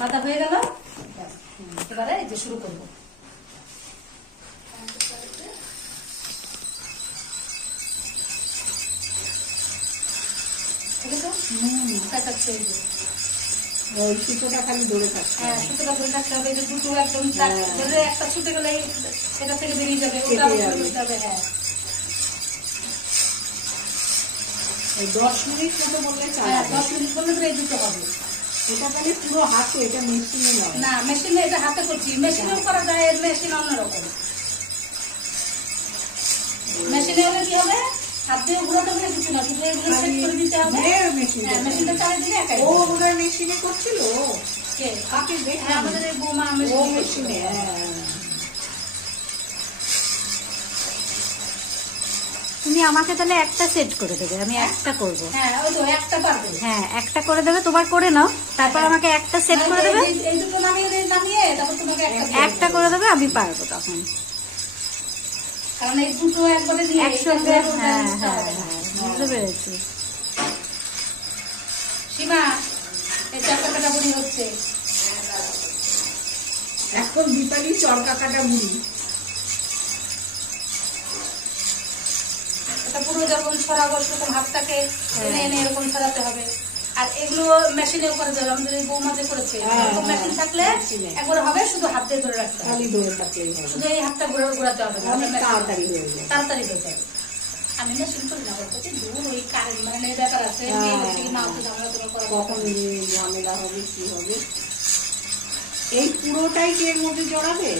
বাঁধা হয়ে গেল, এবারে এই যে শুরু করবো। ওই সুতোটা খালি ধরে থাকছে। হ্যাঁ, সুতোটা ধরে থাকতে হবে। যে দুটো একদম ধরে একটা ছুটে গেলে এটা থেকে বেরিয়ে যাবে, ওটা বুঝতে হবে। হ্যাঁ, 10 মিনিট মতো বললে চালাবে। 10 মিনিট বললে তো এই দুটো হবে। এটা তাহলে পুরো হাতে, এটা মেশিনে নয়। না, মেশিনে, এটা হাতে করছি। মেশিনেও করা যায়, এর মেশিন অন্যরকম। মেশিনে হলে কি হবে, হাত দিয়ে ঘুরাতে হবে কিছু না, শুধু এগুলো সেট করে দিতে হবে। হ্যাঁ, মেশিনটা চালিয়ে দিলে একাই। ও ওনার মেশিনে করছিল। কে? কাকে দেখে? হ্যাঁ, আমাদের এই বৌমা মেশিনে। তুমি আমাকে তাহলে একটা সেট করে দেবে, আমি একটা করব। হ্যাঁ, ওই তো একটা পারবে। হ্যাঁ, একটা করে দেবে, তোমার করে নাও, তারপর আমাকে একটা সেট করে দেবে। এই দুটো নামিয়ে তারপর তোমাকে একটা করে দেবে, আমি পারবো তখন। কারণ এই দুটো একবারে দিয়ে একসঙ্গে। হ্যাঁ হ্যাঁ হ্যাঁ, বুঝতে পেরেছি। সীমা, এই চরকা কাটা বুড়ি হচ্ছে এখন দীপালি চরকা কাটা বুড়ি। এটা পুরো যখন ছড়াবো সেরকম হাতটাকে এনে এনে এরকম ছড়াতে হবে। আর এগুলো মেশিনেও করা যাবে, আমাদের এই বৌমা যে করেছে মেশিন থাকলে একবার হবে, শুধু হাত দিয়ে ধরে রাখতে হবে, খালি ধরে থাকলেই হবে। শুধু এই হাতটা ঘোরাতে হবে, তাড়াতাড়ি হয়ে যায়। তাড়াতাড়ি হয়ে যাবে। আমি মেশিন করি না, বলতে দূর ওই কারেন্ট মানে ব্যাপার আছে, না তো ঝামেলা তোমার করা, কখন ঝামেলা হবে কি হবে। এই পুরোটাই কি এর মধ্যে জড়াবে?